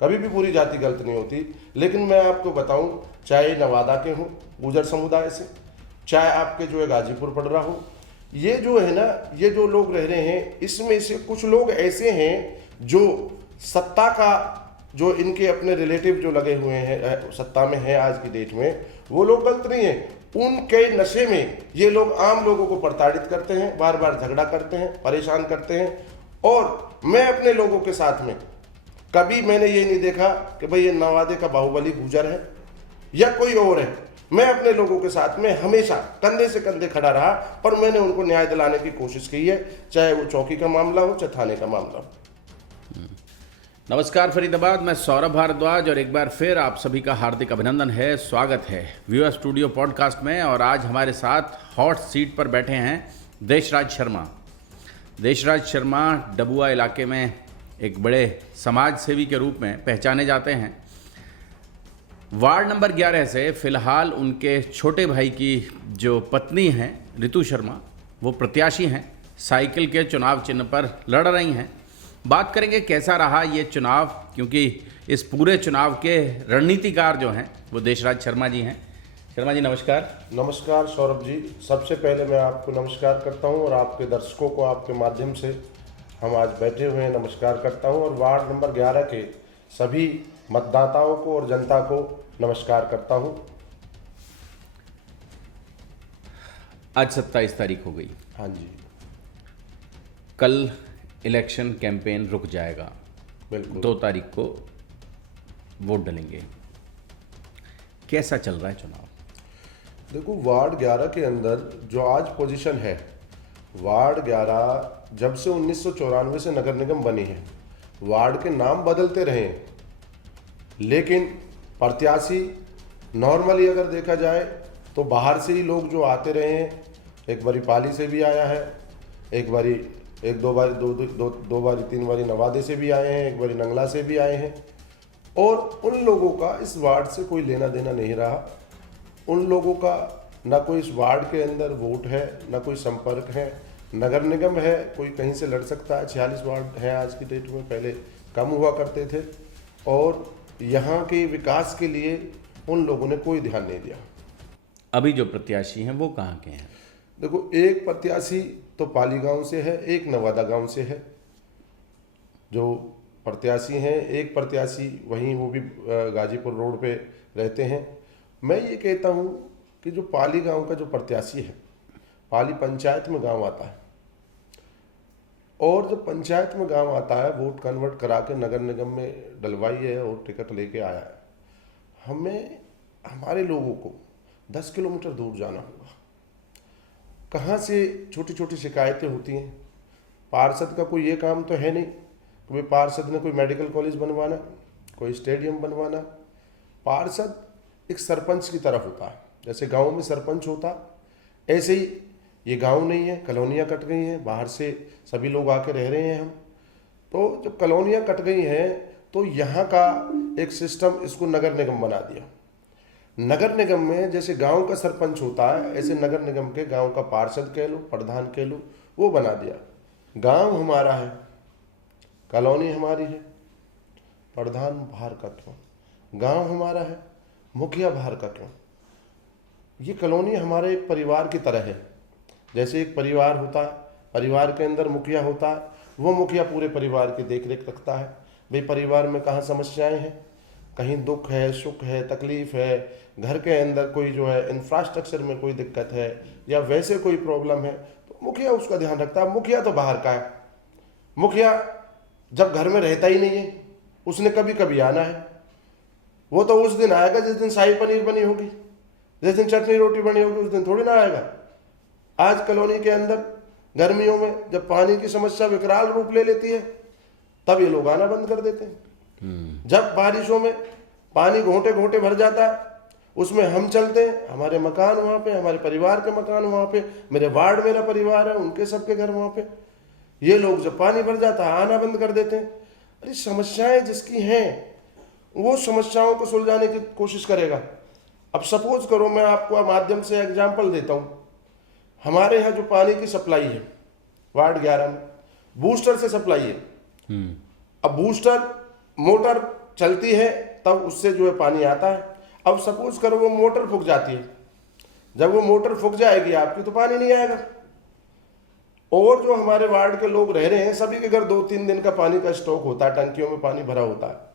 कभी भी पूरी जाति गलत नहीं होती। लेकिन मैं आपको बताऊं, चाहे नवादा के हों गुर्जर समुदाय से, चाहे आपके जो है गाजीपुर पड़ रहा हो, ये जो है ना, ये जो लोग रह रहे हैं, इसमें से कुछ लोग ऐसे हैं जो सत्ता का जो इनके अपने रिलेटिव जो लगे हुए हैं सत्ता में हैं आज की डेट में, वो लोग गलत नहीं है। उनके नशे में ये लोग आम लोगों को प्रताड़ित करते हैं, बार बार झगड़ा करते हैं, परेशान करते हैं। और मैं अपने लोगों के साथ में कभी मैंने ये नहीं देखा कि भाई ये नवादे का बाहुबली गुजर है या कोई और है। मैं अपने लोगों के साथ में हमेशा कंधे से कंधे खड़ा रहा, पर मैंने उनको न्याय दिलाने की कोशिश की है, चाहे वो चौकी का मामला हो चाहे थाने का मामला हो। नमस्कार फरीदाबाद, मैं सौरभ भारद्वाज और एक बार फिर आप सभी का हार्दिक अभिनंदन है, स्वागत है व्यूअर स्टूडियो पॉडकास्ट में। और आज हमारे साथ हॉट सीट पर बैठे हैं देशराज शर्मा। देशराज शर्मा डबुआ इलाके में एक बड़े समाज सेवी के रूप में पहचाने जाते हैं। वार्ड नंबर 11 से फिलहाल उनके छोटे भाई की जो पत्नी हैं रितु शर्मा, वो प्रत्याशी हैं, साइकिल के चुनाव चिन्ह पर लड़ रही हैं। बात करेंगे कैसा रहा ये चुनाव, क्योंकि इस पूरे चुनाव के रणनीतिकार जो हैं वो देशराज शर्मा जी हैं। शर्मा जी नमस्कार। नमस्कार सौरभ जी, सबसे पहले मैं आपको नमस्कार करता हूं और आपके दर्शकों को आपके माध्यम से हम आज बैठे हुए हैं नमस्कार करता हूं, और वार्ड नंबर 11 के सभी मतदाताओं को और जनता को नमस्कार करता हूं। आज 27 तारीख हो गई। हाँ जी, कल इलेक्शन कैंपेन रुक जाएगा, बिल्कुल 2 तारीख को वोट डलेंगे। कैसा चल रहा है चुनाव? देखो, वार्ड 11 के अंदर जो आज पोजीशन है, वार्ड 11 जब से 1994 से नगर निगम बनी है, वार्ड के नाम बदलते रहे हैं, लेकिन प्रत्याशी नॉर्मली अगर देखा जाए तो बाहर से ही लोग जो आते रहे हैं। एक बारी पाली से भी आया है, एक बारी दो बारी 3 बारी नवादे से भी आए हैं, एक बारी नंगला से भी आए हैं। और उन लोगों का इस वार्ड से कोई लेना देना नहीं रहा। उन लोगों का ना कोई इस वार्ड के अंदर वोट है, ना कोई संपर्क है। नगर निगम है, कोई कहीं से लड़ सकता है। 46 वार्ड हैं आज की डेट में, पहले कम हुआ करते थे। और यहाँ के विकास के लिए उन लोगों ने कोई ध्यान नहीं दिया। अभी जो प्रत्याशी हैं वो कहाँ के हैं? देखो, एक प्रत्याशी तो पाली गांव से है, एक नवादा गांव से है जो प्रत्याशी हैं। एक प्रत्याशी वहीं, वो भी गाजीपुर रोड पे रहते हैं। मैं ये कहता हूँ कि जो पाली गांव का जो प्रत्याशी है, पाली पंचायत में गांव आता है, और जब पंचायत में गांव आता है, वोट कन्वर्ट करा के नगर निगम में डलवाई है और टिकट लेके आया है। हमें, हमारे लोगों को 10 किलोमीटर दूर जाना होगा। कहाँ से छोटी छोटी शिकायतें होती हैं। पार्षद का कोई ये काम तो है नहीं कि भाई पार्षद ने कोई मेडिकल कॉलेज बनवाना, कोई स्टेडियम बनवाना। पार्षद एक सरपंच की तरफ होता है। जैसे गांव में सरपंच होता, ऐसे ही ये गांव नहीं है, कॉलोनियाँ कट गई हैं, बाहर से सभी लोग आके रह रहे हैं हम। तो जब कॉलोनियाँ कट गई हैं तो यहाँ का एक सिस्टम, इसको नगर निगम बना दिया। नगर निगम में जैसे गांव का सरपंच होता है, ऐसे नगर निगम के गांव का पार्षद कह लो, प्रधान कह लो, वो बना दिया। गांव हमारा है, कॉलोनी हमारी है, प्रधान बाहर का क्यों? गांव हमारा है, मुखिया बाहर का क्यों? ये कॉलोनी हमारे एक परिवार की तरह है। जैसे एक परिवार होता है, परिवार के अंदर मुखिया होता है, वो मुखिया पूरे परिवार की देख रेख रखता है। भाई परिवार में कहाँ समस्याएं हैं, कहीं दुख है, सुख है, तकलीफ है, घर के अंदर कोई जो है इंफ्रास्ट्रक्चर में कोई दिक्कत है या वैसे कोई प्रॉब्लम है, तो मुखिया उसका ध्यान रखता है। मुखिया तो बाहर का है। मुखिया जब घर में रहता ही नहीं है, उसने कभी कभी आना है। वो तो उस दिन आएगा जिस दिन शाही पनीर बनी होगी, जिस दिन चटनी रोटी बनी होगी, उस दिन थोड़ी ना आएगा। आज कॉलोनी के अंदर गर्मियों में जब पानी की समस्या विकराल रूप ले लेती है, तब ये लोग आना बंद कर देते हैं। जब बारिशों में पानी घोंटे घोंटे भर जाता है, उसमें हम चलते हैं, हमारे मकान वहाँ पे, हमारे परिवार के मकान वहाँ पे, मेरे वार्ड मेरा परिवार है, उनके सबके घर वहाँ पे। ये लोग जब पानी भर जाता है आना बंद कर देते हैं। अरे समस्याएं जिसकी हैं वो समस्याओं को सुलझाने की कोशिश करेगा। अब सपोज करो, मैं आपको माध्यम से एग्जाम्पल देता हूँ। हमारे यहाँ जो पानी की सप्लाई है वार्ड 11 में, बूस्टर से सप्लाई है। अब बूस्टर मोटर चलती है तब उससे जो है पानी आता है। अब सपोज करो वो मोटर फूक जाती है, जब वो मोटर फूक जाएगी आपकी तो पानी नहीं आएगा। और जो हमारे वार्ड के लोग रह रहे हैं सभी के घर 2-3 दिन का पानी का स्टॉक होता है, टंकियों में पानी भरा होता है।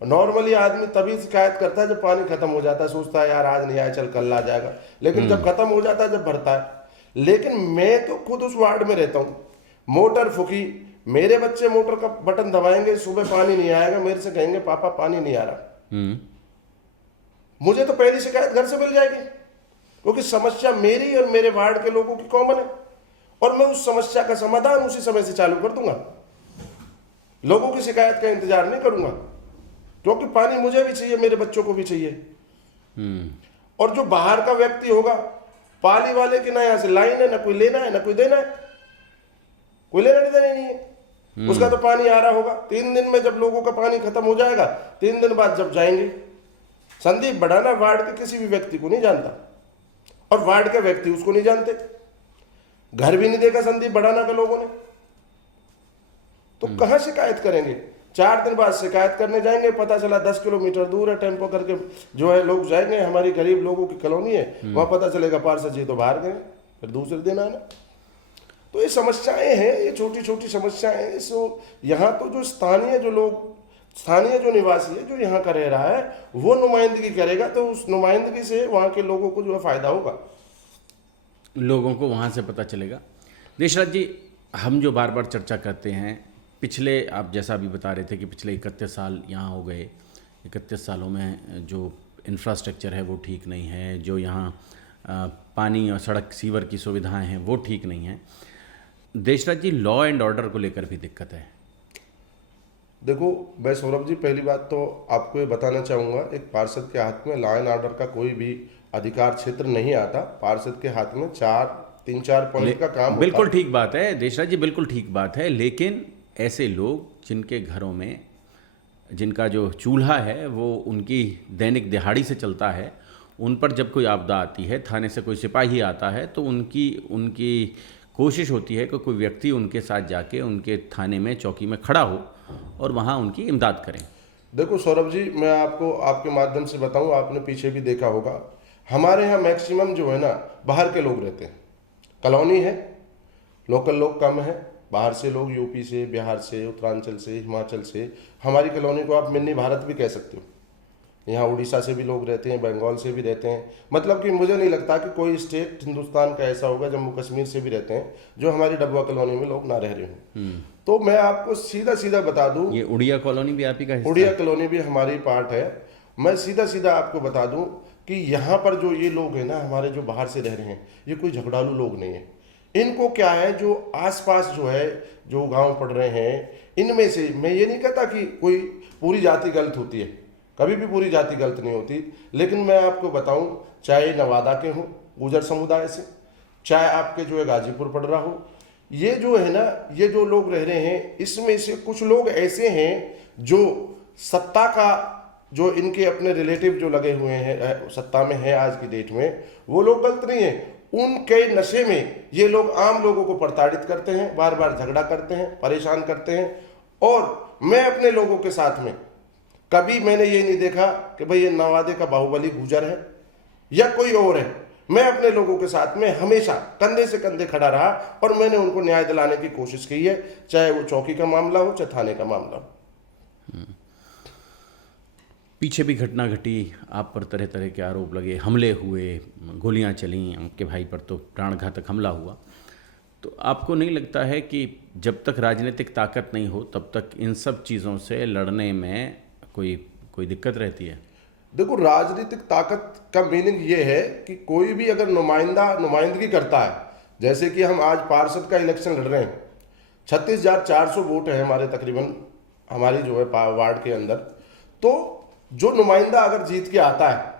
नॉर्मली आदमी तभी शिकायत करता है जब पानी खत्म हो जाता है, सोचता है यार आज नहीं आया चल कल आ जाएगा, लेकिन जब खत्म हो जाता है जब भरता है। लेकिन मैं तो खुद उस वार्ड में रहता हूँ, मोटर फूकी, मेरे बच्चे मोटर का बटन दबाएंगे, सुबह पानी नहीं आएगा, मेरे से कहेंगे पापा पानी नहीं आ रहा, मुझे तो पहली शिकायत घर से मिल जाएगी, क्योंकि समस्या मेरी और मेरे वार्ड के लोगों की कॉमन है। और मैं उस समस्या का समाधान उसी समय से चालू कर दूंगा, लोगों की शिकायत का इंतजार नहीं करूंगा, क्योंकि पानी मुझे भी चाहिए, मेरे बच्चों को भी चाहिए। और जो बाहर का व्यक्ति होगा, पाली वाले की ना यहाँ से लाइन है, ना कोई लेना है ना कोई देना है, कोई लेना देना नहीं है, उसका तो पानी आ रहा होगा। 3 दिन में जब लोगों का पानी खत्म हो जाएगा, 3 दिन बाद जब जाएंगे, संदीप बढ़ाना वार्ड के किसी भी व्यक्ति को नहीं जानता और वार्ड के व्यक्ति उसको नहीं जानते, घर भी नहीं देखा संदीप बढ़ाना के लोगों ने, तो कहां शिकायत करेंगे। 4 दिन बाद शिकायत करने जाएंगे, पता चला 10 किलोमीटर दूर है, टेम्पो करके जो है लोग जाएंगे, हमारी गरीब लोगों की कॉलोनी है, वहां पता चलेगा पार्षद जी तो बाहर गए, फिर दूसरे दिन आना। तो ये समस्याएं हैं, ये छोटी छोटी समस्याएं हैं। सो यहाँ तो जो स्थानीय जो लोग, स्थानीय जो निवासी है जो यहाँ का रह रहा है, वो नुमाइंदगी करेगा, तो उस नुमाइंदगी से वहाँ के लोगों को जो है फायदा होगा, लोगों को वहाँ से पता चलेगा। देशराज जी, हम जो बार बार चर्चा करते हैं, पिछले, आप जैसा अभी बता रहे थे कि पिछले 31 साल यहाँ हो गए, 31 सालों में जो इंफ्रास्ट्रक्चर है वो ठीक नहीं है, जो यहाँ पानी और सड़क सीवर की सुविधाएं हैं वो ठीक नहीं है। देशराज जी, लॉ एंड ऑर्डर को लेकर भी दिक्कत है। देखो मैं सौरभ जी, पहली बात तो आपको ये बताना चाहूँगा, एक पार्षद के हाथ में लॉ एंड ऑर्डर का कोई भी अधिकार क्षेत्र नहीं आता। पार्षद के हाथ में 3-4 पॉइंट का काम बिल्कुल होता है। ठीक बात है देशराज जी, बिल्कुल ठीक बात है। लेकिन ऐसे लोग जिनके घरों में, जिनका जो चूल्हा है वो उनकी दैनिक दिहाड़ी से चलता है, उन पर जब कोई आपदा आती है, थाने से कोई सिपाही आता है, तो उनकी कोशिश होती है कि कोई व्यक्ति उनके साथ जाके उनके थाने में चौकी में खड़ा हो और वहाँ उनकी इमदाद करें। देखो सौरभ जी, मैं आपको आपके माध्यम से बताऊं, आपने पीछे भी देखा होगा, हमारे यहाँ मैक्सिमम जो है ना बाहर के लोग रहते हैं। कॉलोनी है, लोकल लोग कम है, बाहर से लोग यूपी से, बिहार से, उत्तरांचल से, हिमाचल से, हमारी कॉलोनी को आप मिनी भारत भी कह सकते हो। यहाँ उड़ीसा से भी लोग रहते हैं, बंगाल से भी रहते हैं, मतलब कि मुझे नहीं लगता कि कोई स्टेट हिंदुस्तान का ऐसा होगा, जम्मू कश्मीर से भी रहते हैं, जो हमारी डबुआ कॉलोनी में लोग ना रह रहे हों। तो मैं आपको सीधा सीधा बता दूं, ये उड़िया कॉलोनी भी आप ही का हिस्सा उड़िया कॉलोनी भी हमारी पार्ट है। मैं सीधा सीधा आपको बता दूं कि यहाँ पर जो ये लोग हैं ना, हमारे जो बाहर से रह रहे हैं, ये कोई झगड़ालू लोग नहीं है। इनको क्या है, जो आसपास जो है, जो गांव पड़ रहे हैं, इनमें से मैं ये नहीं कहता कि कोई पूरी जाति गलत होती है, कभी भी पूरी जाति गलत नहीं होती, लेकिन मैं आपको बताऊं, चाहे नवादा के हों गुजर समुदाय से, चाहे आपके जो है गाजीपुर पड़ रहा हो, ये जो है ना, ये जो लोग रह रहे हैं, इसमें से कुछ लोग ऐसे हैं जो सत्ता का, जो इनके अपने रिलेटिव जो लगे हुए हैं, सत्ता में है आज की डेट में, वो लोग गलत नहीं है। उनके नशे में ये लोग आम लोगों को प्रताड़ित करते हैं, बार बार झगड़ा करते हैं, परेशान करते हैं। और मैं अपने लोगों के साथ में कभी मैंने ये नहीं देखा कि भाई ये नवादे का बाहुबली गुजर है या कोई और है। मैं अपने लोगों के साथ में हमेशा कंधे से कंधे खड़ा रहा और मैंने उनको न्याय दिलाने की कोशिश की है, चाहे वो चौकी का मामला हो, चाहे थाने का मामला हो। पीछे भी घटना घटी, आप पर तरह तरह के आरोप लगे, हमले हुए, गोलियां चली, आपके भाई पर तो प्राणघातक हमला हुआ। तो आपको नहीं लगता है कि जब तक राजनीतिक ताकत नहीं हो तब तक इन सब चीज़ों से लड़ने में कोई दिक्कत रहती है? देखो, राजनीतिक ताकत का मीनिंग ये है कि कोई भी अगर नुमाइंदगी करता है, जैसे कि हम आज पार्षद का इलेक्शन लड़ रहे हैं, 36,400 वोट है हमारे तकरीबन, हमारी जो है वार्ड के अंदर। तो जो नुमाइंदा अगर जीत के आता है,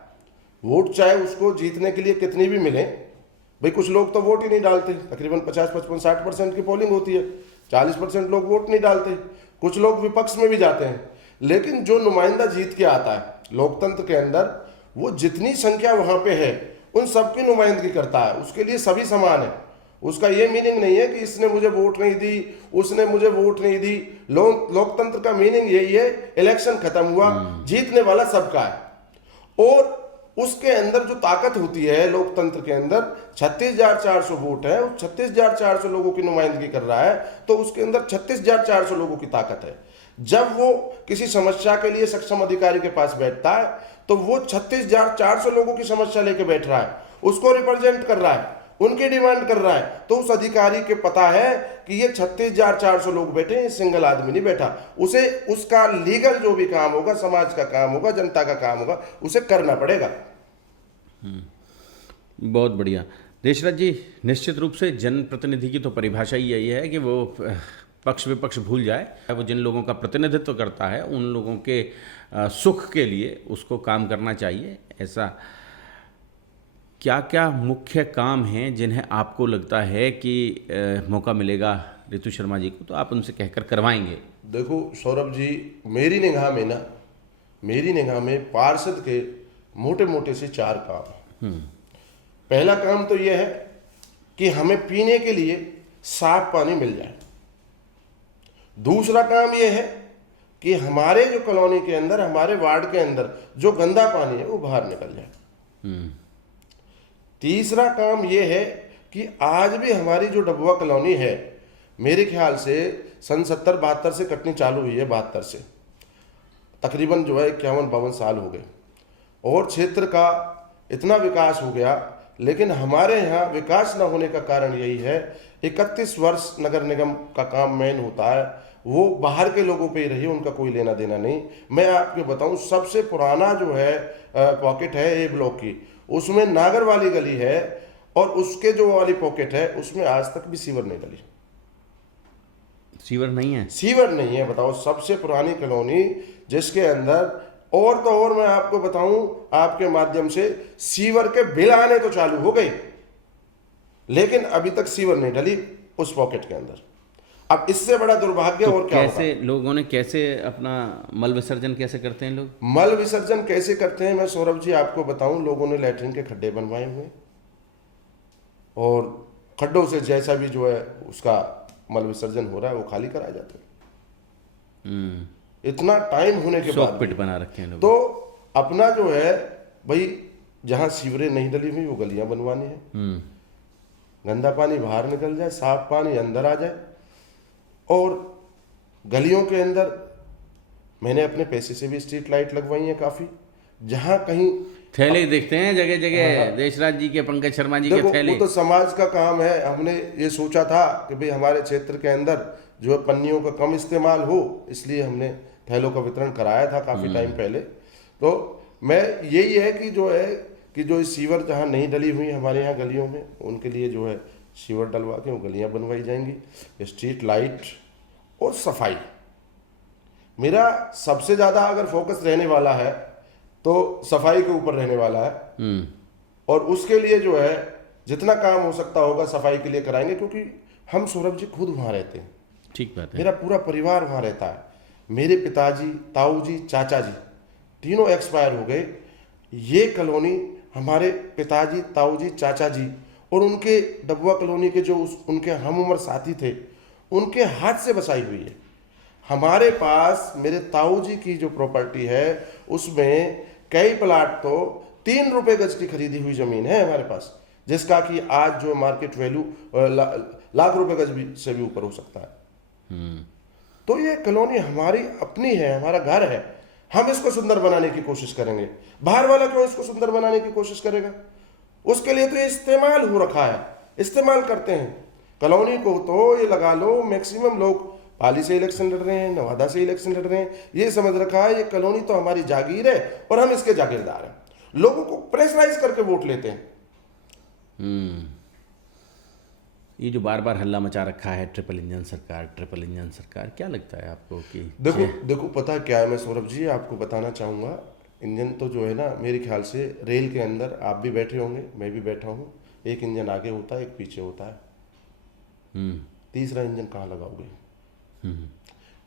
वोट चाहे उसको जीतने के लिए कितनी भी मिले, भाई कुछ लोग तो वोट ही नहीं डालते, तकरीबन 50-55-60% की पोलिंग होती है, 40% लोग वोट नहीं डालते, कुछ लोग विपक्ष में भी जाते हैं। लेकिन जो नुमाइंदा जीत के आता है लोकतंत्र के अंदर, वो जितनी संख्या वहां पे है उन सबकी नुमाइंदगी करता है, उसके लिए सभी समान है। उसका ये मीनिंग नहीं है कि इसने मुझे वोट नहीं दी, उसने मुझे वोट नहीं दी। लोकतंत्र का मीनिंग यही है, इलेक्शन खत्म हुआ, जीतने वाला सबका है। और उसके अंदर जो ताकत होती है लोकतंत्र के अंदर, 36,400 वोट है, 36,400 लोगों की नुमाइंदगी कर रहा है, तो उसके अंदर 36,400 लोगों की ताकत है। जब वो किसी समस्या के लिए सक्षम अधिकारी के पास बैठता है तो वो 36,400 लोगों की समस्या लेके बैठ रहा है, उसको रिप्रेजेंट कर रहा है, उनकी डिमांड कर रहा है। तो उस अधिकारी के पता है कि ये 36,400 लोग बैठे हैं, सिंगल आदमी नहीं बैठा। उसे उसका लीगल जो भी काम होगा, समाज का काम होगा, जनता का काम होगा, उसे करना पड़ेगा। बहुत बढ़िया। देशराज जी, निश्चित रूप से जनप्रतिनिधि की तो परिभाषा ही यही है कि वो पक्ष विपक्ष भूल जाए, वो जिन लोगों का प्रतिनिधित्व करता है उन लोगों के सुख के लिए उसको काम करना चाहिए। ऐसा क्या क्या मुख्य काम हैं जिन्हें आपको लगता है कि मौका मिलेगा रितु शर्मा जी को तो आप उनसे कहकर करवाएंगे? देखो सौरभ जी, मेरी निगाह में पार्षद के मोटे मोटे से 4 काम। पहला काम तो यह है कि हमें पीने के लिए साफ पानी मिल जाए। दूसरा काम यह है कि हमारे जो कॉलोनी के अंदर, हमारे वार्ड के अंदर जो गंदा पानी है वो बाहर निकल जाए। तीसरा काम यह है कि आज भी हमारी जो डबुआ कॉलोनी है, मेरे ख्याल से सन 70-72 से कटनी चालू हुई है, 72 से तकरीबन जो है 51-52 साल हो गए, और क्षेत्र का इतना विकास हो गया। लेकिन हमारे यहाँ विकास न होने का कारण यही है, 31 वर्ष नगर निगम का काम मेन होता है, वो बाहर के लोगों पे ही रही, उनका कोई लेना देना नहीं। मैं आपको बताऊं, सबसे पुराना जो है पॉकेट है ए ब्लॉक की, उसमें नागर वाली गली है, और उसके जो वाली पॉकेट है उसमें आज तक भी सीवर नहीं डली। सीवर नहीं है? सीवर नहीं है, बताओ। सबसे पुरानी कॉलोनी जिसके अंदर, और तो और मैं आपको बताऊं आपके माध्यम से, सीवर के बिल आने तो चालू हो गई, लेकिन अभी तक सीवर नहीं डली उस पॉकेट के अंदर। अब इससे बड़ा दुर्भाग्य तो और क्या होगा? कैसे लोगों ने, कैसे अपना मल विसर्जन कैसे करते हैं लोग? मल विसर्जन कैसे करते हैं मैं सौरभ जी आपको बताऊं। लोगों ने लैट्रिन के खड्डे बनवाए हुए, और खड्डों से जैसा भी जो है उसका मल विसर्जन हो रहा है वो खाली कराए जाते हैं। इतना टाइम होने के बाद पिट बना रखे हैं लोग। तो अपना जो है भाई, जहां सीवरेज नहीं डली हुई वो गलियां बनवानी है, गंदा पानी बाहर निकल जाए, साफ पानी अंदर आ जाए। और गलियों के अंदर मैंने अपने पैसे से भी स्ट्रीट लाइट लगवाई है काफी, जहां कहीं थैले देखते हैं जगह जगह, देशराज जी के, पंकज शर्मा जी के थैले। वो तो समाज का काम है। हमने ये सोचा था कि भाई हमारे क्षेत्र के अंदर जो है पन्नियों का कम इस्तेमाल हो, इसलिए हमने थैलों का वितरण कराया था काफी टाइम पहले। तो मैं यही है कि जो है कि जो सीवर जहाँ नहीं डली हुई हमारे यहाँ गलियों में, उनके लिए जो है सीवर डलवा के वो गलियाँ बनवाई जाएंगी। स्ट्रीट लाइट और सफाई, मेरा सबसे ज़्यादा अगर फोकस रहने वाला है तो सफाई के ऊपर रहने वाला है। और उसके लिए जो है जितना काम हो सकता होगा सफाई के लिए कराएंगे, क्योंकि हम सौरभ जी खुद वहाँ रहते हैं। ठीक बात है। मेरा पूरा परिवार वहाँ रहता है। मेरे पिताजी, ताऊ जी, चाचा जी तीनों एक्सपायर हो गए। ये कॉलोनी हमारे पिताजी, ताऊ जी, चाचा जी और उनके डबुआ कॉलोनी के जो उनके हम उम्र साथी थे, उनके हाथ से बसाई हुई है। हमारे पास मेरे ताऊ जी की जो प्रॉपर्टी है उसमें कई प्लाट तो 3 रुपए गज की खरीदी हुई जमीन है हमारे पास, जिसका कि आज जो मार्केट वैल्यू लाख रुपए गज भी से भी ऊपर हो सकता है। तो ये कॉलोनी हमारी अपनी है, हमारा घर है। हम इसको सुंदर बनाने की कोशिश करेंगे। बाहर वाला क्यों इसको सुंदर बनाने की कोशिश करेगा? उसके लिए तो ये इस्तेमाल हो रखा है, इस्तेमाल करते हैं कॉलोनी को। तो ये लगा लो मैक्सिमम लोग पाली से इलेक्शन लड़ रहे हैं, नवादा से इलेक्शन लड़ रहे हैं, ये समझ रखा है ये कॉलोनी तो हमारी जागीर है और हम इसके जागीरदार हैं। लोगों को प्रेशराइज करके वोट लेते हैं। ये जो बार बार हल्ला मचा रखा है ट्रिपल इंजन सरकार, ट्रिपल इंजन सरकार, क्या लगता है आपको कि देखो पता क्या है, मैं सौरभ जी आपको बताना चाहूँगा, इंजन तो जो है ना, मेरे ख्याल से रेल के अंदर आप भी बैठे होंगे, मैं भी बैठा हूँ, एक इंजन आगे होता है, एक पीछे होता है। तीसरा इंजन कहाँ लगाओगे?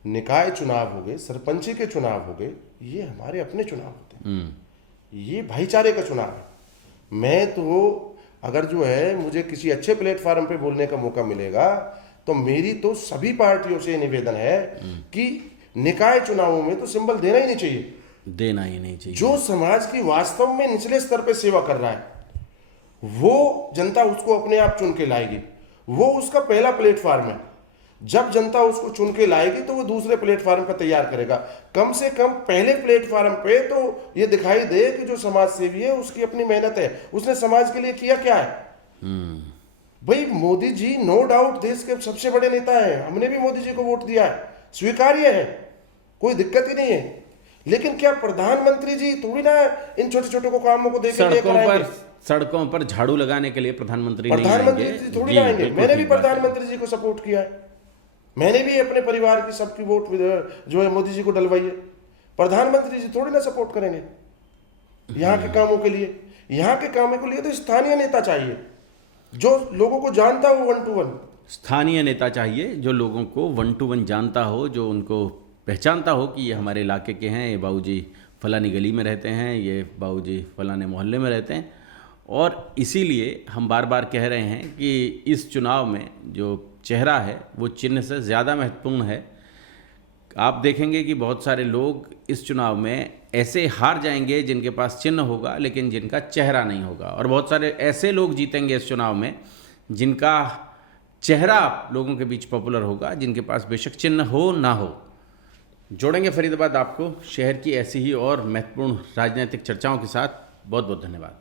निकाय चुनाव हो गए, सरपंची के चुनाव हो गए, ये हमारे अपने चुनाव होते हैं, ये भाईचारे का चुनाव है। मैं तो अगर जो है मुझे किसी अच्छे प्लेटफार्म पे बोलने का मौका मिलेगा तो मेरी तो सभी पार्टियों से निवेदन है कि निकाय चुनावों में तो सिंबल देना ही नहीं चाहिए। देना ही नहीं चाहिए। जो समाज की वास्तव में निचले स्तर पे सेवा कर रहा है वो जनता उसको अपने आप चुन के लाएगी। वो उसका पहला प्लेटफार्म है। जब जनता उसको चुन के लाएगी तो वो दूसरे प्लेटफार्म पर तैयार करेगा। कम से कम पहले प्लेटफार्म पे तो ये दिखाई दे कि जो समाज सेवी है उसकी अपनी मेहनत है, उसने समाज के लिए किया क्या है। भाई मोदी जी नो डाउट देश के सबसे बड़े नेता हैं, हमने भी मोदी जी को वोट दिया है, स्वीकार्य है, कोई दिक्कत ही नहीं है। लेकिन क्या प्रधानमंत्री जी थोड़ी ना इन छोटे छोटे को कामों को सड़कों पर झाड़ू लगाने के लिए प्रधानमंत्री जी थोड़ी ना आएंगे। मैंने भी प्रधानमंत्री जी को सपोर्ट किया है, मैंने भी अपने परिवार की सबकी वोट जो है मोदी जी को डलवाई है। प्रधानमंत्री जी थोड़ी ना सपोर्ट करेंगे यहाँ के कामों के लिए। यहाँ के कामों के लिए तो स्थानीय नेता चाहिए जो लोगों को जानता हो 1 to 1। स्थानीय नेता चाहिए जो लोगों को 1 to 1 जानता हो, जो उनको पहचानता हो कि ये हमारे इलाके के हैं, ये बाबूजी फलानी गली में रहते हैं, ये बाबूजी फलाने मोहल्ले में रहते हैं। और इसीलिए हम बार बार कह रहे हैं कि इस चुनाव में जो चेहरा है वो चिन्ह से ज़्यादा महत्वपूर्ण है। आप देखेंगे कि बहुत सारे लोग इस चुनाव में ऐसे हार जाएंगे जिनके पास चिन्ह होगा लेकिन जिनका चेहरा नहीं होगा, और बहुत सारे ऐसे लोग जीतेंगे इस चुनाव में जिनका चेहरा लोगों के बीच पॉपुलर होगा, जिनके पास बेशक चिन्ह हो ना हो। जोड़ेंगे फरीदाबाद आपको शहर की ऐसी ही और महत्वपूर्ण राजनीतिक चर्चाओं के साथ। बहुत बहुत धन्यवाद।